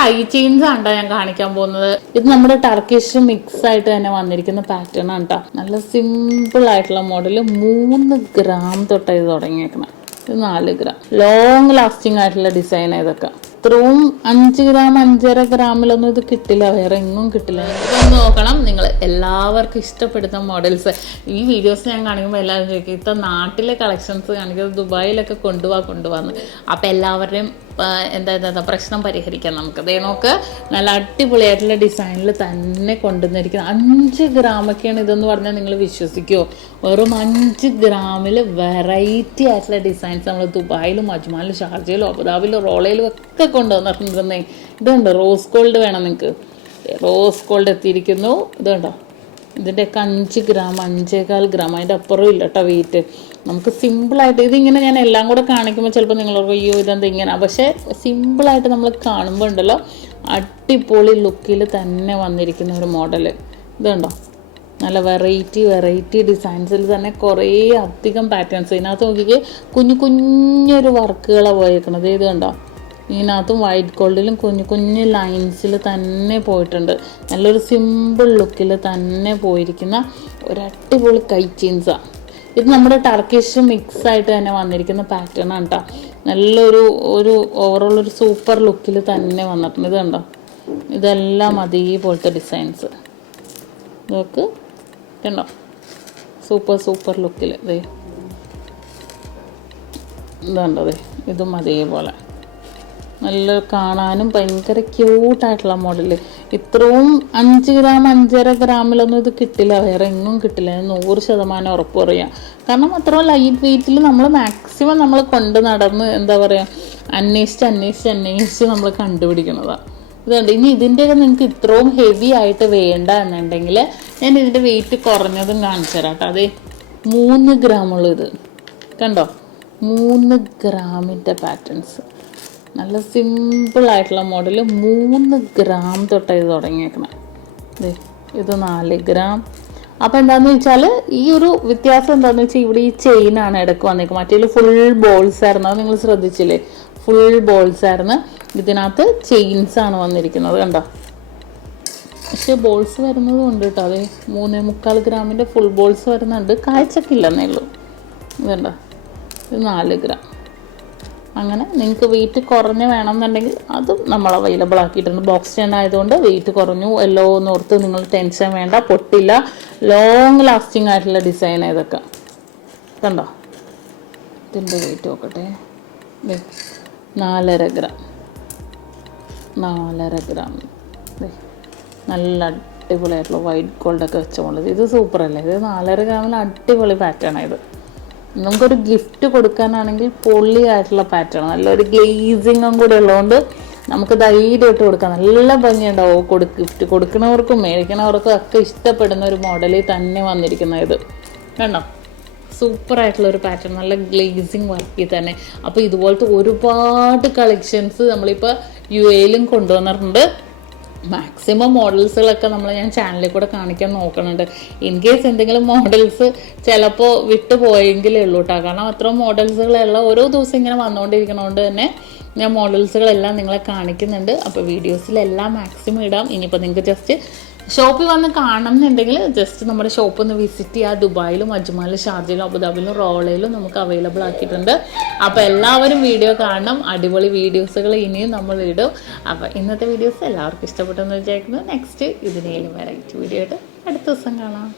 കൈ ചെയിൻസ് ആണ് ഞാൻ കാണിക്കാൻ പോകുന്നത്. ഇത് നമ്മുടെ ടർക്കിഷ് മിക്സ് ആയിട്ട് തന്നെ വന്നിരിക്കുന്ന പാറ്റേൺ ആണ് കേട്ടോ നല്ല സിമ്പിൾ ആയിട്ടുള്ള മോഡൽ മൂന്ന് ഗ്രാം തൊട്ടാണ് ഇത് തുടങ്ങിയേക്കണം. ഇത് നാല് ഗ്രാം ലോങ് ലാസ്റ്റിംഗ് ആയിട്ടുള്ള ഡിസൈൻ ഇതൊക്കെ. ഇത്രയും അഞ്ച് ഗ്രാം അഞ്ചര ഗ്രാമിലൊന്നും ഇത് കിട്ടില്ല. വേറെ എങ്ങും കിട്ടില്ല. ഇതൊന്ന് നോക്കണം. നിങ്ങൾ എല്ലാവർക്കും ഇഷ്ടപ്പെടുന്ന മോഡൽസ് ഈ വീഡിയോസ് ഞാൻ കാണിക്കുമ്പോൾ എല്ലാവരും ചോദിക്കും ഇത്ത നാട്ടിലെ കളക്ഷൻസ് കാണിക്കുന്നത് ദുബായിലൊക്കെ കൊണ്ടുപോകാൻ കൊണ്ടുപോകാന്ന് അപ്പം എല്ലാവരുടെയും എന്താ എന്താ പ്രശ്നം പരിഹരിക്കാം നമുക്ക്. ദേ നോക്ക് നല്ല അടിപൊളിയായിട്ടുള്ള ഡിസൈനിൽ തന്നെ കൊണ്ടുവന്നിരിക്കുന്നത് അഞ്ച് ഗ്രാമൊക്കെയാണ് ഇതെന്ന് പറഞ്ഞാൽ നിങ്ങൾ വിശ്വസിക്കുമോ വെറും അഞ്ച് ഗ്രാമിൽ വെറൈറ്റി ആയിട്ടുള്ള ഡിസൈൻസ് നമ്മൾ ദുബായിലും അജ്മാലിലും ഷാർജയിലും അബുദാബിയിലും റോളയിലും ഒക്കെ കൊണ്ടുവന്നിട്ടുണ്ടെന്നേ. ഇതുണ്ട്? റോസ് ഗോൾഡ് വേണം നിങ്ങൾക്ക് റോസ് ഗോൾഡ് എത്തിയിരിക്കുന്നു. ഇതുണ്ടോ? ഇതിന്റെയൊക്കെ അഞ്ച് ഗ്രാം അഞ്ചേകാൽ ഗ്രാം. അതിന്റെ അപ്പുറം ഇല്ല കേട്ടോ വെയിറ്റ് നമുക്ക് സിമ്പിളായിട്ട് ഇതിങ്ങനെ ഞാൻ എല്ലാം കൂടെ കാണിക്കുമ്പോൾ ചിലപ്പോൾ നിങ്ങൾ അയ്യോ ഇതെന്താ ഇങ്ങനെ? പക്ഷേ സിമ്പിളായിട്ട് നമ്മൾ കാണുമ്പോൾ ഉണ്ടല്ലോ അടിപൊളി ലുക്കിൽ തന്നെ വന്നിരിക്കുന്ന ഒരു മോഡൽ ഇതുണ്ടോ നല്ല വെറൈറ്റി വെറൈറ്റി ഡിസൈൻസിൽ തന്നെ കുറേ അധികം പാറ്റേൺസ് ഇതിനകത്ത് നോക്കിക്ക് കുഞ്ഞു കുഞ്ഞൊരു വർക്കുകളാണ് പോയേക്കണത്. ഇത് കണ്ടോ? ഇതിനകത്തും വൈറ്റ് ഗോൾഡിലും കുഞ്ഞു കുഞ്ഞു ലൈൻസിൽ തന്നെ പോയിട്ടുണ്ട്. നല്ലൊരു സിമ്പിൾ ലുക്കിൽ തന്നെ പോയിരിക്കുന്ന ഒരു അടിപൊളി കൈ ജീൻസാണ് ഇത് നമ്മുടെ ടർക്കിഷ് മിക്സ് ആയിട്ട് തന്നെ വന്നിരിക്കുന്ന പാറ്റേൺ ആണ് കേട്ടോ നല്ലൊരു ഒരു ഓവറോൾ ഒരു സൂപ്പർ ലുക്കിൽ തന്നെ വന്നിട്ടുണ്ട്. ഇത് കണ്ടോ? ഇതെല്ലാം അതേപോലത്തെ ഡിസൈൻസ് നോക്ക്. കണ്ടോ? സൂപ്പർ സൂപ്പർ ലുക്കിൽ ഇതേ ഇതുണ്ടോ ദേ. ഇതും അതേപോലെ. നല്ല കാണാനും ഭയങ്കര ക്യൂട്ടായിട്ടുള്ള മോഡൽ ഇത്രയും അഞ്ച് ഗ്രാം അഞ്ചര ഗ്രാമിലൊന്നും ഇത് കിട്ടില്ല. വേറെ എങ്ങും കിട്ടില്ല. നൂറ് ശതമാനം ഉറപ്പ് പറയാം. കാരണം അത്രയും ലൈറ്റ് വെയിറ്റിൽ നമ്മൾ മാക്സിമം നമ്മൾ കൊണ്ട് നടന്ന് എന്താ പറയുക അന്വേഷിച്ച് അന്വേഷിച്ച് അന്വേഷിച്ച് നമ്മൾ കണ്ടുപിടിക്കുന്നതാണ് ഇതുണ്ട് ഇനി ഇതിന്റെയൊക്കെ നിങ്ങൾക്ക് ഇത്രയും ഹെവി ആയിട്ട് വേണ്ട എന്നുണ്ടെങ്കിൽ ഞാൻ ഇതിന്റെ വെയിറ്റ് കുറഞ്ഞതും കാണിച്ചു തരാം കേട്ടോ. അതെ മൂന്ന് ഗ്രാമുള്ളത് കണ്ടോ? മൂന്ന് ഗ്രാമിന്റെ പാറ്റേൺസ് നല്ല സിമ്പിളായിട്ടുള്ള മോഡൽ മൂന്ന് ഗ്രാം തൊട്ടാണ് ഇത് തുടങ്ങിയേക്കണേ. ഇത് നാല് ഗ്രാം അപ്പം എന്താന്ന് വെച്ചാൽ ഈ ഒരു വ്യത്യാസം എന്താണെന്ന് വെച്ചാൽ ഇവിടെ ഈ ചെയിനാണ് ഇടയ്ക്ക് വന്നേക്കുന്നത് മറ്റേ ഫുൾ ബോൾസ് ആയിരുന്നു. അത് നിങ്ങൾ ശ്രദ്ധിച്ചില്ലേ? ഫുൾ ബോൾസ് ആയിരുന്നു. ഇതിനകത്ത് ചെയിൻസ് ആണ് വന്നിരിക്കുന്നത് കണ്ടോ? പക്ഷെ ബോൾസ് വരുന്നതും ഉണ്ട് കേട്ടോ. അതെ മൂന്നേ മുക്കാൽ ഗ്രാമിന്റെ ഫുൾ ബോൾസ് വരുന്നുണ്ട്. കാഴ്ചക്കില്ലെന്നേ ഉള്ളൂ. ഇതുണ്ടോ ഇത് നാല് ഗ്രാം അങ്ങനെ നിങ്ങൾക്ക് വെയിറ്റ് കുറഞ്ഞ് വേണമെന്നുണ്ടെങ്കിൽ അതും നമ്മൾ അവൈലബിൾ ആക്കിയിട്ടുണ്ട്. ബോക്സ് ചെയിൻ ആയതുകൊണ്ട് വെയിറ്റ് കുറഞ്ഞു. എല്ലോ എന്ന് ഓർത്ത് നിങ്ങൾ ടെൻഷൻ വേണ്ട. പൊട്ടില്ല. ലോങ് ലാസ്റ്റിംഗ് ആയിട്ടുള്ള ഡിസൈൻ ഇതൊക്കെ കണ്ടോ? ഇതിന്റെ വെയിറ്റ് നോക്കട്ടെ. നാലര ഗ്രാം നാലര ഗ്രാം നല്ല അടിപൊളിയായിട്ടുള്ള വൈറ്റ് ഗോൾഡൊക്കെ വെച്ച മോളത് ഇത് സൂപ്പർ അല്ലേ? ഇത് നാലര ഗ്രാമിൽ അടിപൊളി പാറ്റേൺ ഇത്. നമുക്കൊരു ഗിഫ്റ്റ് കൊടുക്കാനാണെങ്കിൽ പൊള്ളി ആയിട്ടുള്ള പാറ്റേൺ നല്ലൊരു ഗ്ലേസിങ്ങും കൂടി ഉള്ളതുകൊണ്ട് നമുക്ക് ധൈര്യമായിട്ട് കൊടുക്കാം. നല്ല ഭംഗിയുണ്ടാവും കൊടു ഗിഫ്റ്റ് കൊടുക്കുന്നവർക്കും മേടിക്കുന്നവർക്കും ഒക്കെ ഇഷ്ടപ്പെടുന്ന ഒരു മോഡലിൽ തന്നെ വന്നിരിക്കുന്ന ഇത്. കണ്ടോ? സൂപ്പർ ആയിട്ടുള്ള ഒരു പാറ്റേൺ നല്ല ഗ്ലേസിങ് വർക്കിൽ തന്നെ. അപ്പോൾ ഇതുപോലത്തെ ഒരുപാട് കളക്ഷൻസ് നമ്മളിപ്പോൾ യു എയിലും കൊണ്ടുവന്നിട്ടുണ്ട്. മാക്സിമം മോഡൽസുകളൊക്കെ നമ്മൾ ഞാൻ ചാനലിൽ കൂടെ കാണിക്കാൻ നോക്കുന്നുണ്ട് ഇൻ കേസ് എന്തെങ്കിലും മോഡൽസ് ചിലപ്പോൾ വിട്ടു പോയെങ്കിലേ ഉള്ളൂ കേട്ടോ കാരണം അത്ര മോഡൽസുകളെല്ലാം ഓരോ ദിവസം ഇങ്ങനെ വന്നുകൊണ്ടിരിക്കണോണ്ട് തന്നെ ഞാൻ മോഡൽസുകളെല്ലാം നിങ്ങളെ കാണിക്കുന്നുണ്ട്. അപ്പോൾ വീഡിയോസിലെല്ലാം മാക്സിമം ഇടാം. ഇനിയിപ്പോൾ നിങ്ങൾക്ക് ജസ്റ്റ് ഷോപ്പിൽ വന്ന് കാണണം എന്നുണ്ടെങ്കിൽ ജസ്റ്റ് നമ്മുടെ ഷോപ്പ് ഒന്ന് വിസിറ്റ് ചെയ്യുക ദുബായിലും അജ്മാലും ഷാർജയിലും അബുദാബിയിലും റോളയിലും നമുക്ക് അവൈലബിൾ ആക്കിയിട്ടുണ്ട്. അപ്പോൾ എല്ലാവരും വീഡിയോ കാണണം. അടിപൊളി വീഡിയോസുകൾ ഇനിയും നമ്മൾ ഇടും. അപ്പോൾ ഇന്നത്തെ വീഡിയോസ് എല്ലാവർക്കും ഇഷ്ടപ്പെട്ടെന്ന് വിചാരിക്കുന്നു. നെക്സ്റ്റ് ഇതിനേലും വെറൈറ്റി വീഡിയോ ആയിട്ട് അടുത്ത ദിവസം കാണാം.